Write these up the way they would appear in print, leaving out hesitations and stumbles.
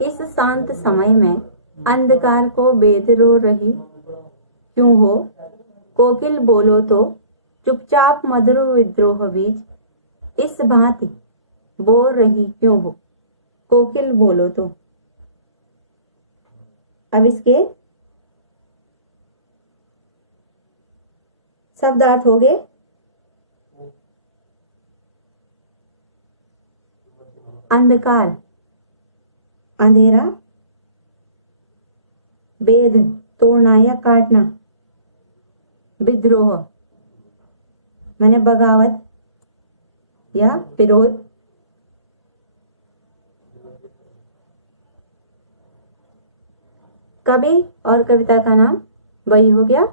इस शांत समय में अंधकार को बेद रो रही क्यों हो? कोकिल बोलो तो चुपचाप मधुर विद्रोह बीज इस भांति बोल रही क्यों हो? कोकिल बोलो तो। अब इसके शब्दार्थ हो गए। अंधकार, अंधेरा, बेद, तोड़ना या काटना, विद्रोह मैंने बगावत या विरोध, कवि और कविता का नाम वही हो गया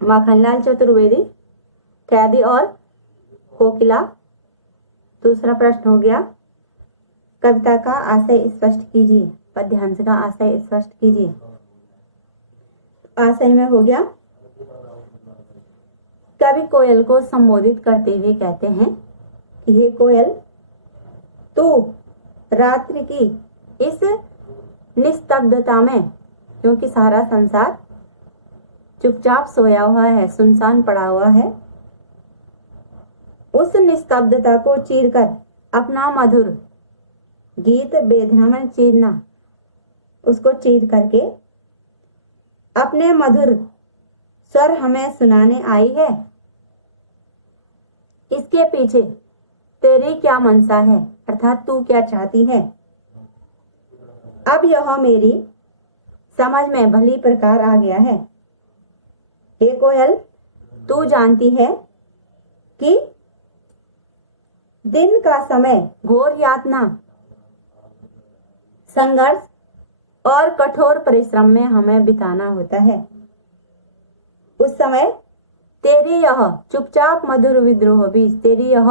माखनलाल चतुर्वेदी, कैदी और कोकिला। दूसरा प्रश्न हो गया कविता का आशय स्पष्ट कीजिए, पद्यांश का आशय स्पष्ट कीजिए। आशय में हो गया कवि कोयल को संबोधित करते हुए कहते हैं कि हे कोयल, तू रात्रि की इस निस्तब्धता में, क्योंकि सारा संसार चुपचाप सोया हुआ है, सुनसान पड़ा हुआ है, उस निस्तब्धता को चीरकर अपना मधुर गीत, बेधना में चीरना, उसको चीर करके अपने मधुर स्वर हमें सुनाने आई है। इसके पीछे तेरी क्या मनसा है, अर्थात तू क्या चाहती है? अब यह मेरी समझ में भली प्रकार आ गया है। हे कोयल, तू जानती है कि दिन का समय घोर यातना, संघर्ष और कठोर परिश्रम में हमें बिताना होता है। उस समय तेरी यह चुपचाप मधुर विद्रोह बीज, तेरी यह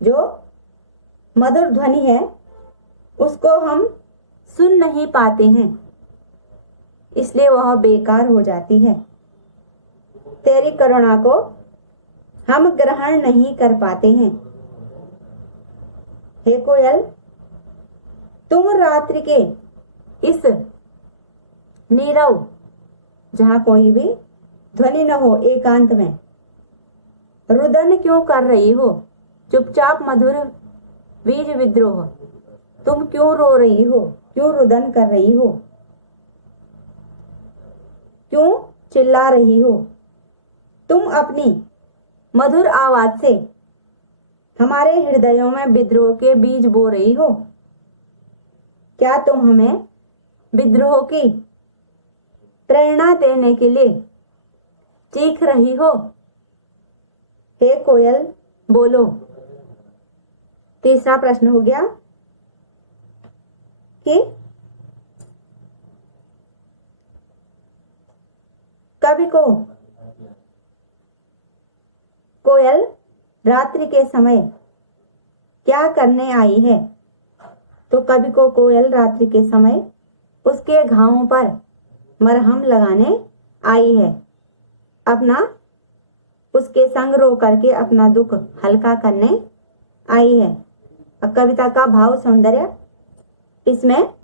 जो मधुर ध्वनि है उसको हम सुन नहीं पाते हैं, इसलिए वह बेकार हो जाती है। तेरी करुणा को हम ग्रहण नहीं कर पाते हैं। हे कोयल, तुम रात्रि के इस नीरव, जहां कोई भी ध्वनि न हो, एकांत में रुदन क्यों कर रही हो? चुपचाप मधुर बीज विद्रोह, तुम क्यों रो रही हो? क्यों रुदन कर रही हो? क्यों चिल्ला रही हो? तुम अपनी मधुर आवाज से हमारे हृदयों में विद्रोह के बीज बो रही हो। क्या तुम हमें विद्रोह की प्रेरणा देने के लिए चीख रही हो? हे कोयल, बोलो। तीसरा प्रश्न हो गया कि कवि को कोयल रात्रि के समय क्या करने आई है? तो कवि को कोयल रात्रि के समय उसके घावों पर मरहम लगाने आई है, अपना उसके संग रो करके अपना दुख हल्का करने आई है। अब कविता का भाव सौंदर्य, इसमें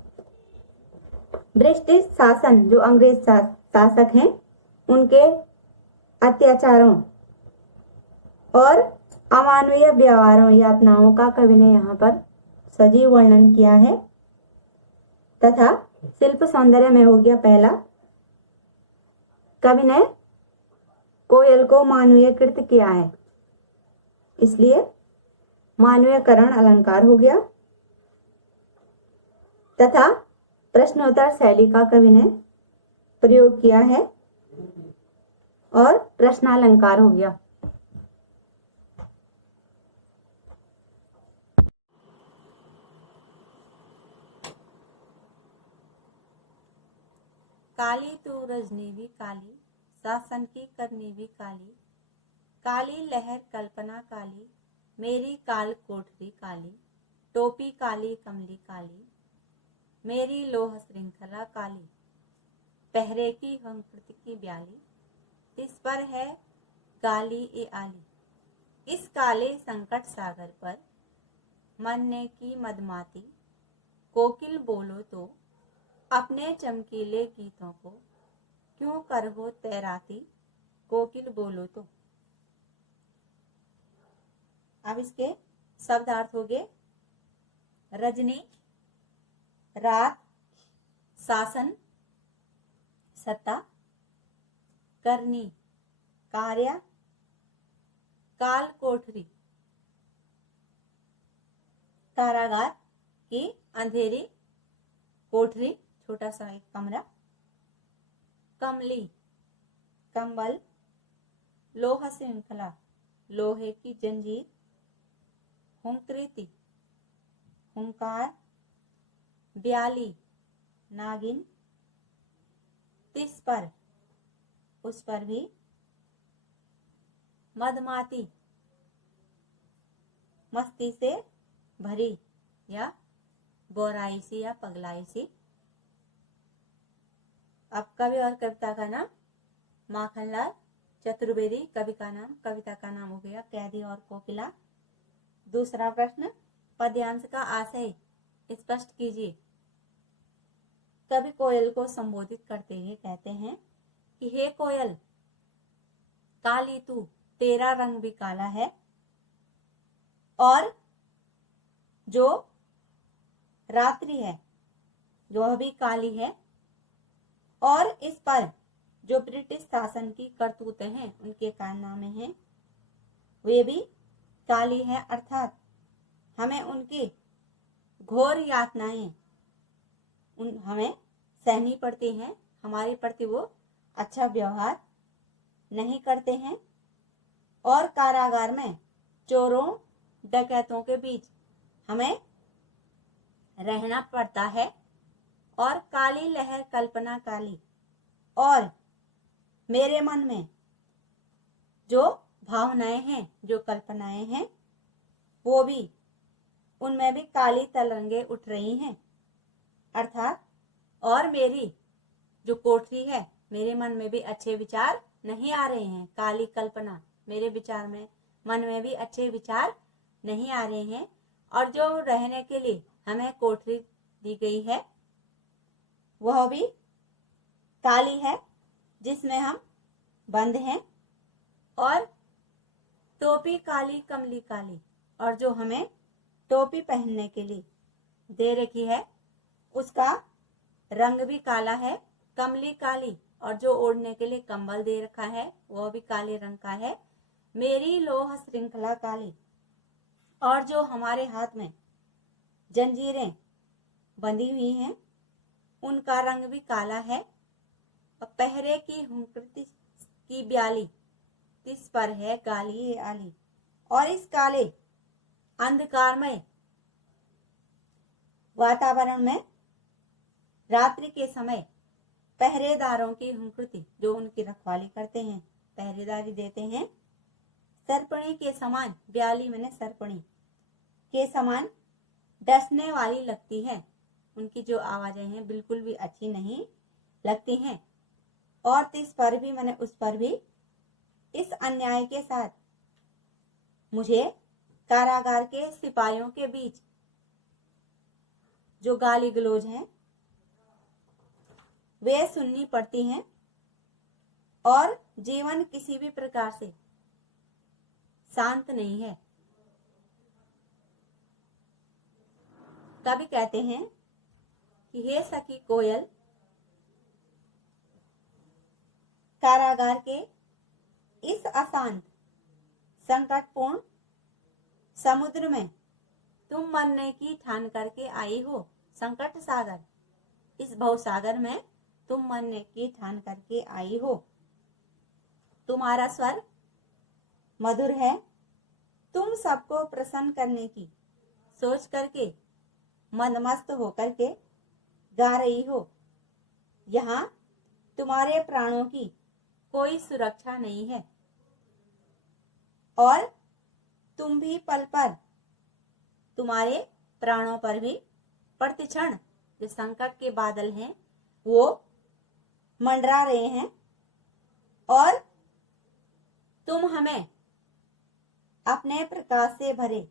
ब्रिटिश शासन, जो अंग्रेज शासक हैं, उनके अत्याचारों और अमानवीय व्यवहारों, यातनाओं का कवि ने यहाँ पर सजीव वर्णन किया है। तथा शिल्प सौंदर्य में हो गया पहला, कवि ने कोयल को मानवीयकृत किया है, इसलिए मानवीयकरण अलंकार हो गया। तथा प्रश्नोत्तर शैली का कवि ने प्रयोग किया है और प्रश्नालंकार हो गया। काली तू रजनी भी काली, शासन की करनी भी काली, काली लहर कल्पना काली, मेरी काल कोठरी काली, टोपी काली कमली काली, मेरी लोह श्रृंखला काली, पहरे की हंकृत की ब्याली, इस पर है गाली ए आली। इस काले संकट सागर पर मन ने की मदमाती, कोकिल बोलो तो अपने चमकीले गीतों को क्यों करहो तैराती, कोकिल बोलो तो। अब इसके शब्दार्थ हो गए। रजनी, रात, शासन, सत्ता, करनी, कार्य, काल कोठरी, कारागार की अंधेरी कोठरी, छोटा सा एक कमरा, कमली, कंबल, लोहा श्रृंखला, लोहे की जंजीर, हुंकृति, हुंकार, ब्याली, नागिन, तिस पर, उस पर भी, मदमाती, मस्ती से भरी या बोराई सी या पगलाई सी। अब कवि और कविता का नाम माखनलाल चतुर्वेदी। कवि का नाम, कविता का नाम हो गया कैदी और कोकिला। दूसरा प्रश्न, पद्यांश का आशय स्पष्ट कीजिए। कवि कोयल को संबोधित करते हुए कहते हैं कि हे कोयल, काली तू, तेरा रंग भी काला है और जो रात्रि है जो भी काली है, और इस पर जो ब्रिटिश शासन की करतूतें हैं, उनके कारनामे हैं, वे भी काली है। अर्थात हमें उनकी घोर यातनाएं हमें सहनी पड़ती हैं। हमारे प्रति वो अच्छा व्यवहार नहीं करते हैं और कारागार में चोरों डकैतों के बीच हमें रहना पड़ता है। और काली लहर कल्पना काली, और मेरे मन में जो भावनाएं हैं, जो कल्पनाएं हैं, वो भी, उनमें भी काली तरंगे उठ रही हैं। अर्थात और मेरी जो कोठरी है, मेरे मन में भी अच्छे विचार नहीं आ रहे हैं। काली कल्पना, मेरे विचार में, मन में भी अच्छे विचार नहीं आ रहे हैं। और जो रहने के लिए हमें कोठरी दी गई है, वह भी काली है, जिसमें हम बंद हैं। और टोपी काली, कमली काली, और जो हमें टोपी पहनने के लिए दे रखी है, उसका रंग भी काला है, कमली काली, और जो ओढ़ने के लिए कंबल दे रखा है, वह भी काले रंग का है। मेरी लोह श्रृंखला काली, और जो हमारे हाथ में जंजीरें बंधी हुई हैं, उनका रंग भी काला है। और पहरे की हुंकृति की ब्याली, तिस पर है गाली ये आली। और इस काले अंधकारमय वातावरण में रात्रि के समय पहरेदारों की हुंकृति, जो उनकी रखवाली करते हैं, पहरेदारी देते हैं, सरपणी के समान, ब्याली मैंने सरपणी के समान डसने वाली लगती है। उनकी जो आवाजें हैं बिल्कुल भी अच्छी नहीं लगती हैं। और तिस पर भी मैंने उस पर भी, इस अन्याय के साथ मुझे कारागार के सिपाहियों के बीच जो गाली गलौज हैं, वे सुननी पड़ती हैं। और जीवन किसी भी प्रकार से शांत नहीं है। कवि कहते हैं कि हे सखी कोयल, कारागार के इस अशांत संकटपूर्ण समुद्र में तुम मरने की ठान करके आई हो। संकट सागर, इस भव सागर में तुम मरने की ठान करके आई हो। तुम्हारा स्वर मधुर है, तुम सबको प्रसन्न करने की सोच करके मनमस्त होकर के गा रही हो। यहाँ तुम्हारे प्राणों की कोई सुरक्षा नहीं है और तुम भी पल पर, तुम्हारे प्राणों पर भी प्रतिक्षण जो संकट के बादल हैं वो मंडरा रहे हैं। और तुम हमें अपने प्रकाश से भरे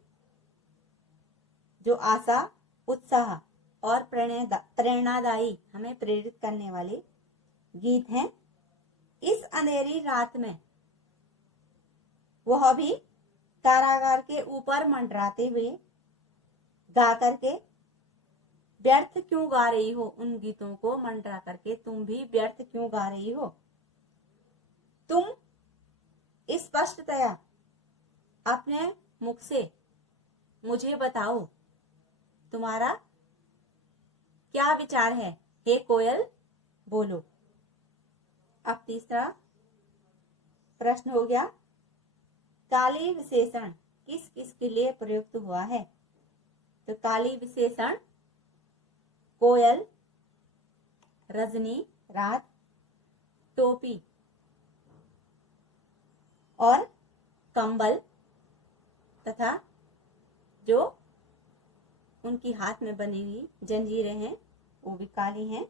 जो आशा, उत्साह और प्रेरणादायी, हमें प्रेरित करने वाले गीत हैं। इस अंधेरी रात में वह भी कारागार के ऊपर मंडराते हुए गा करके व्यर्थ क्यों गा रही हो, उन गीतों को मंडरा करके तुम भी व्यर्थ क्यों गा रही हो। तुम स्पष्टतया अपने मुख से मुझे बताओ, तुम्हारा क्या विचार है, हे कोयल बोलो। अब तीसरा प्रश्न हो गया, काली विशेषण किस किस के लिए प्रयुक्त हुआ है। तो काली विशेषण कोयल, रजनी रात, टोपी और कंबल तथा जो उनकी हाथ में बनी हुई जंजीरें हैं वो भी काली हैं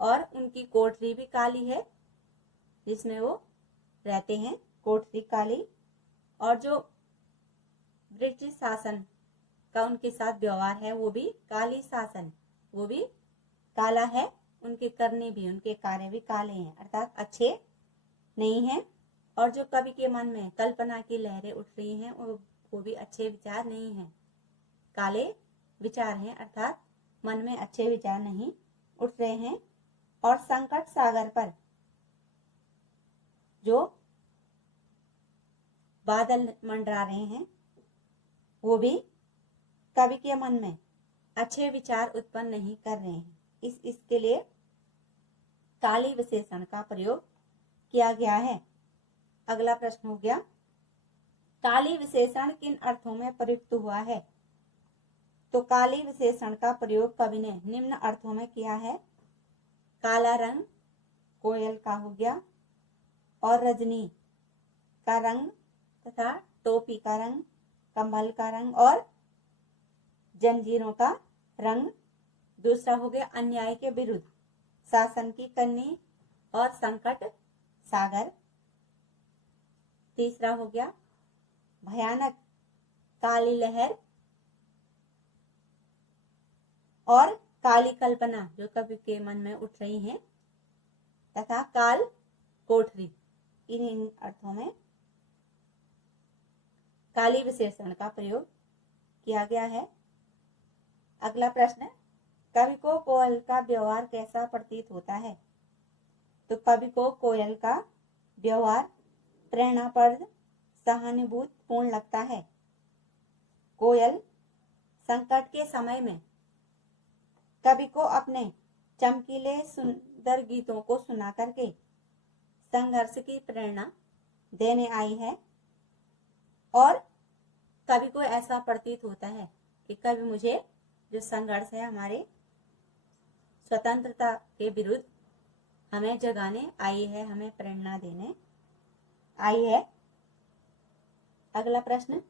और उनकी कोठरी भी काली है जिसमें वो रहते हैं, कोठरी काली। और जो ब्रिटिश शासन का उनके साथ व्यवहार है वो भी काली शासन, वो भी काला है। उनके करने भी, उनके कार्य भी काले हैं, अर्थात अच्छे नहीं हैं। और जो कवि के मन में कल्पना की लहरें उठ रही हैं वो भी अच्छे विचार नहीं हैं, काले विचार हैं, अर्थात मन में अच्छे विचार नहीं उठ रहे हैं। और संकट सागर पर जो बादल मंडरा रहे हैं वो भी कवि के मन में अच्छे विचार उत्पन्न नहीं कर रहे हैं। इसके लिए काली विशेषण का प्रयोग किया गया है। अगला प्रश्न हो गया, काली विशेषण किन अर्थों में प्रयुक्त हुआ है। तो काली विशेषण का प्रयोग कवि ने निम्न अर्थों में किया है। काला रंग कोयल का हो गया और रजनी का रंग तथा टोपी का रंग, कंबल का रंग और जंजीरों का रंग। दूसरा हो गया अन्याय के विरुद्ध, शासन की करनी और संकट सागर। तीसरा हो गया भयानक काली लहर और काली कल्पना जो कवि के मन में उठ रही हैं तथा काल कोठरी। इन अर्थों में काली विशेषण का प्रयोग किया गया है। अगला प्रश्न, कवि को कोयल का व्यवहार कैसा प्रतीत होता है। तो कवि को कोयल का व्यवहार प्रेरणाप्रद, सहानुभूतिपूर्ण लगता है। कोयल संकट के समय में कवि को अपने चमकीले सुंदर गीतों को सुना करके संघर्ष की प्रेरणा देने आई है और कवि को ऐसा प्रतीत होता है कि कवि मुझे जो संघर्ष है हमारे स्वतंत्रता के विरुद्ध हमें जगाने आई है, हमें प्रेरणा देने आई है। अगला प्रश्न,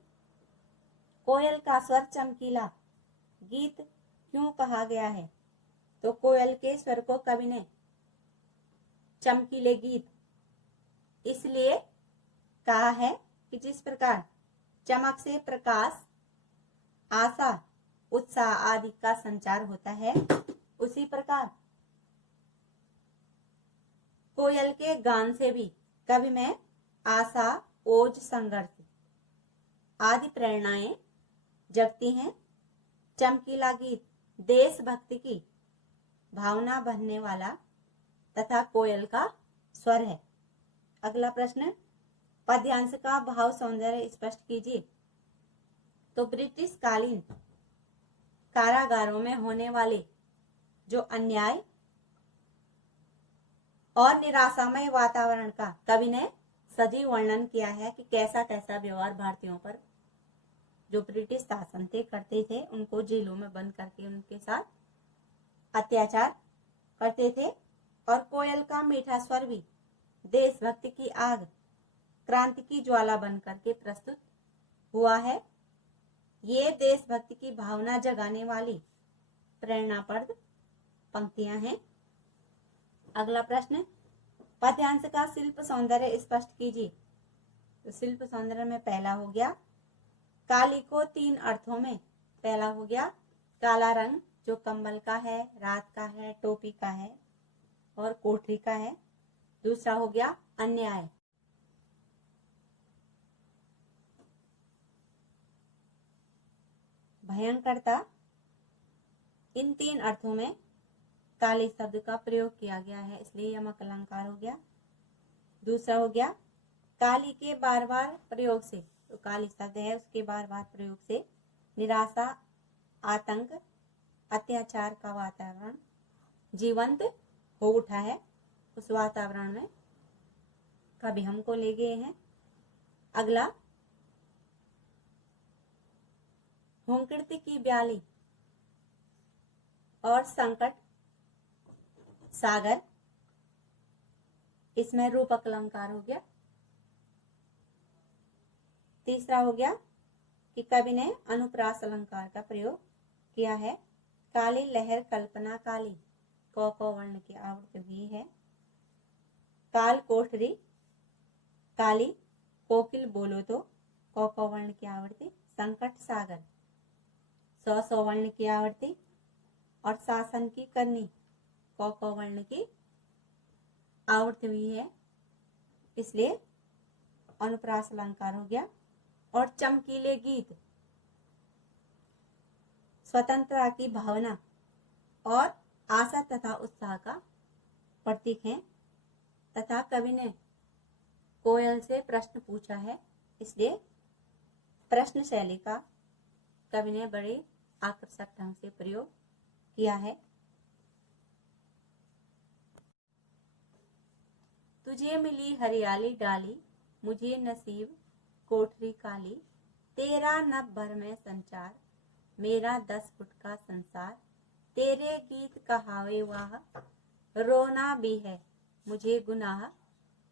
कोयल का स्वर चमकीला गीत क्यों कहा गया है। तो कोयल के स्वर को कवि ने चमकीले गीत इसलिए कहा है कि जिस प्रकार चमक से प्रकाश, आशा, उत्साह आदि का संचार होता है, उसी प्रकार कोयल के गान से भी कवि में आशा, ओज, संघर्ष आदि प्रेरणाएं जगती हैं। चमकीला गीत देशभक्ति की भावना भरने वाला तथा कोयल का स्वर है। अगला प्रश्न, पद्यांश का भाव सौंदर्य स्पष्ट कीजिए। तो ब्रिटिश कालीन कारागारों में होने वाले जो अन्याय और निराशामय वातावरण का कवि ने सजीव वर्णन किया है कि कैसा कैसा व्यवहार भारतीयों पर जो ब्रिटिश शासन थे करते थे, उनको जेलों में बंद करके उनके साथ अत्याचार करते थे। और कोयल का मीठा स्वर भी देशभक्ति की आग, क्रांति की ज्वाला बन करके प्रस्तुत हुआ है। ये देशभक्ति की भावना जगाने वाली प्रेरणाप्रद पंक्तियां हैं। अगला प्रश्न, पद्यांश का शिल्प सौंदर्य स्पष्ट कीजिए। तो शिल्प सौंदर्य में पहला हो गया काली को तीन अर्थों में। पहला हो गया काला रंग जो कंबल का है, रात का है, टोपी का है और कोठरी का है। दूसरा हो गया अन्याय। भयंकरता। इन तीन अर्थों में काली शब्द का प्रयोग किया गया है, इसलिए यमक अलंकार हो गया। दूसरा हो गया काली के बार बार प्रयोग से, तो काली शब्द है उसके बार बार प्रयोग से निराशा, आतंक, अत्याचार का वातावरण जीवंत हो उठा है। उस वातावरण में कभी हमको ले गए हैं। अगला हुंकृति की ब्याली और संकट सागर, इसमें रूपक अलंकार हो गया। तीसरा हो गया कि कवि ने अनुप्रास अलंकार का प्रयोग किया है। काली लहर कल्पना काली, क वर्ण की आवृत्ति हुई है। काल कोठरी काली, कोकिल बोलो तो, क वर्ण की आवृत्ति। संकट सागर, सौ वर्ण की आवृत्ति। और शासन की करनी, क वर्ण की आवृत्ति हुई है, इसलिए अनुप्रास अलंकार हो गया। और चमकीले गीत स्वतंत्रता की भावना और आशा तथा उत्साह का प्रतीक है। तथा कवि ने कोयल से प्रश्न पूछा है, इसलिए प्रश्न शैली का कवि ने बड़े आकर्षक ढंग से प्रयोग किया है। तुझे मिली हरियाली डाली, मुझे नसीब कोठरी काली, तेरा नभ भर में संचार, मेरा 10 फुट का संसार, तेरे गीत कहावे वाह, रोना भी है मुझे गुनाह,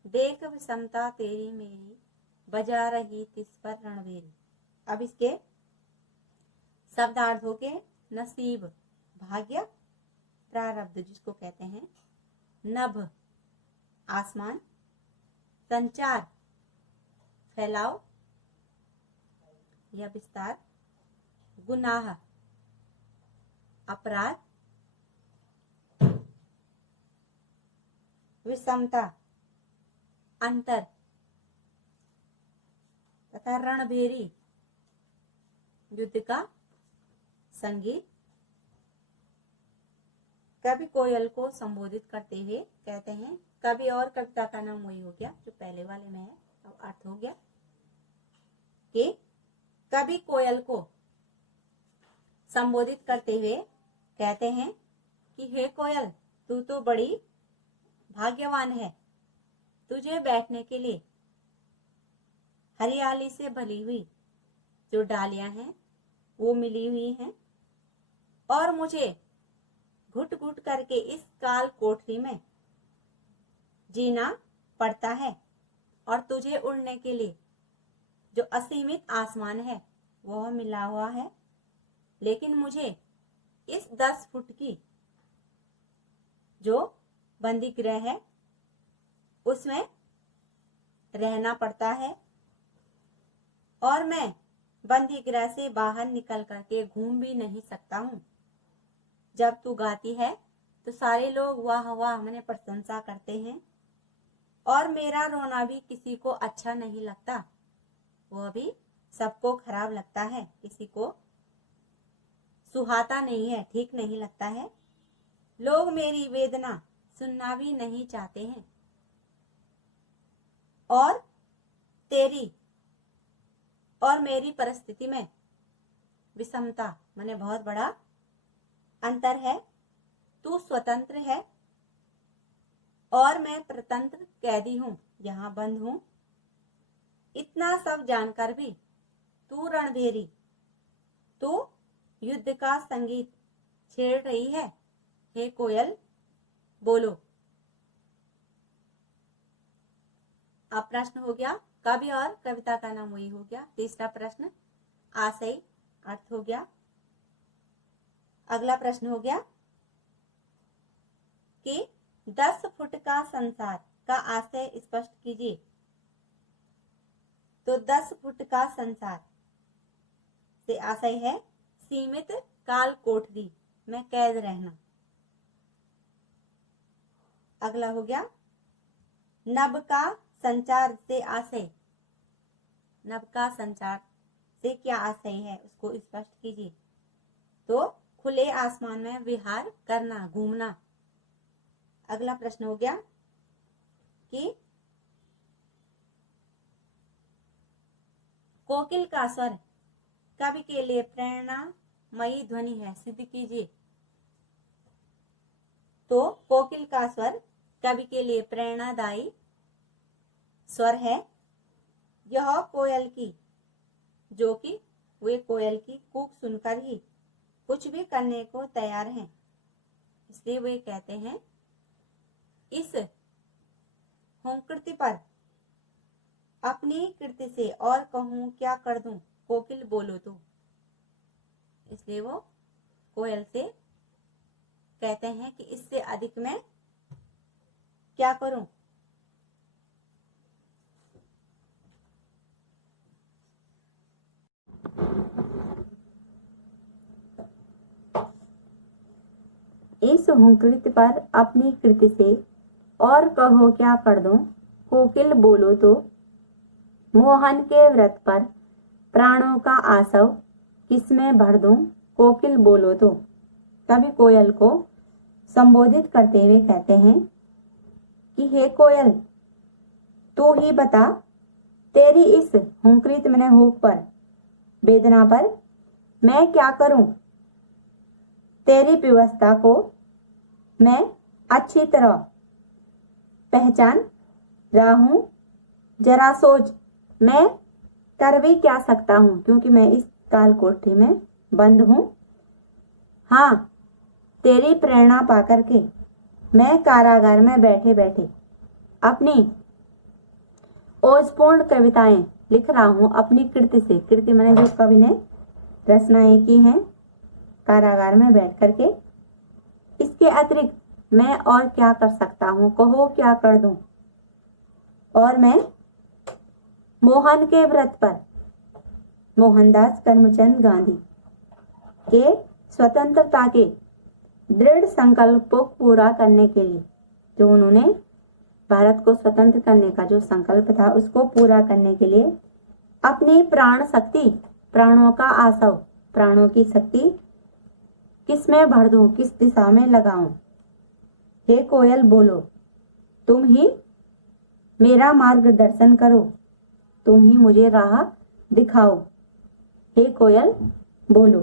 देख विषमता तेरी मेरी, बजा रही तिस पर रणवीरी। अब इसके शब्दार्थ हो गए। नसीब भाग्य, प्रारब्ध जिसको कहते हैं, नभ आसमान, संचार फैलाव या विस्तार, गुनाह अपराध, विषमता अंतर तथा रणभेरी युद्ध का संगीत। कवि कोयल को संबोधित करते हुए कहते हैं, कवि और कविता का नाम वही हो गया जो पहले वाले में है। अब अर्थ हो गया कि कवि कोयल को संबोधित करते हुए कहते हैं कि हे कोयल, तू तो बड़ी भाग्यवान है, तुझे बैठने के लिए हरियाली से भली हुई जो डालियां हैं वो मिली हुई हैं, और मुझे घुट घुट करके इस काल कोठरी में जीना पड़ता है, और तुझे उड़ने के लिए जो असीमित आसमान है वह मिला हुआ है, लेकिन मुझे इस 10 फुट की जो बंदी गृह है उसमें रहना पड़ता है, और मैं बंदी गृह से बाहर निकल करके घूम भी नहीं सकता हूँ। जब तू गाती है तो सारे लोग वाह वाह मैंने प्रशंसा करते हैं, और मेरा रोना भी किसी को अच्छा नहीं लगता, वह भी सबको खराब लगता है, किसी को सुहाता नहीं है, ठीक नहीं लगता है। लोग मेरी वेदना सुनना भी नहीं चाहते हैं, और तेरी और मेरी परिस्थिति में विषमता माने बहुत बड़ा अंतर है। तू स्वतंत्र है और मैं प्रतंत्र कैदी हूं, यहाँ बंद हूं। इतना सब जानकर भी तू रणभेरी, तू युद्ध का संगीत छेड़ रही है, हे कोयल बोलो। अब प्रश्न हो गया, कवि और कविता का नाम वही हो गया। तीसरा प्रश्न आशय अर्थ हो गया। अगला प्रश्न हो गया कि 10 फुट का संसार का आशय स्पष्ट कीजिए। तो 10 फुट का संसार से आशय है सीमित काल कोठरी में कैद रहना। अगला हो गया नभ का संचार से आशय। नभ का संचार से क्या आशय है उसको स्पष्ट कीजिए। तो खुले आसमान में विहार करना, घूमना। अगला प्रश्न हो गया कि कोकिल का स्वर कवि के लिए प्रेरणामयी ध्वनि है, सिद्ध कीजिए। तो कोकिल का स्वर कवि के लिए प्रेरणादायी स्वर है। यह कोयल की, जो कि वे कोयल की कूक सुनकर ही कुछ भी करने को तैयार हैं, इसलिए वे कहते हैं इस हुंकृति पर अपनी कृति से और कहूं क्या कर दूं, कोकिल बोलो तो। इसलिए वो कोयल से कहते हैं कि इससे अधिक मैं क्या करूं। इस हुंकृति पर अपनी कृति से और कहो क्या कर दूं, कोकिल बोलो तो। मोहन के व्रत पर प्राणों का आसव किसमें भर दूं, कोकिल बोलो तो। कवि कोयल को संबोधित करते हुए कहते हैं कि हे कोयल, तू ही बता, तेरी इस हुंकृत में हुक पर, वेदना पर मैं क्या करूं। तेरी व्यवस्था को मैं अच्छी तरह पहचान रहा हूं, जरा सोच मैं कर भी क्या सकता हूं, क्योंकि मैं इस काल कोठरी में बंद हूं। हाँ, तेरी प्रेरणा पाकर के मैं कारागार में बैठे बैठे अपनी ओजपूर्ण कविताएं लिख रहा हूं अपनी कृति से। कृति मैंने जो कवि ने रचनाएं की हैं कारागार में बैठ करके। इसके अतिरिक्त मैं और क्या कर सकता हूं, कहो क्या कर दूं। और मैं मोहन के व्रत पर, मोहनदास करमचंद गांधी के स्वतंत्रता के दृढ़ संकल्प को पूरा करने के लिए, जो उन्होंने भारत को स्वतंत्र करने का जो संकल्प था उसको पूरा करने के लिए अपनी प्राण शक्ति, प्राणों का आसव, प्राणों की शक्ति किस में भर दूं, किस दिशा में लगाऊं। हे कोयल बोलो, तुम ही मेरा मार्गदर्शन करो, तुम ही मुझे राह दिखाओ। हे कोयल बोलो।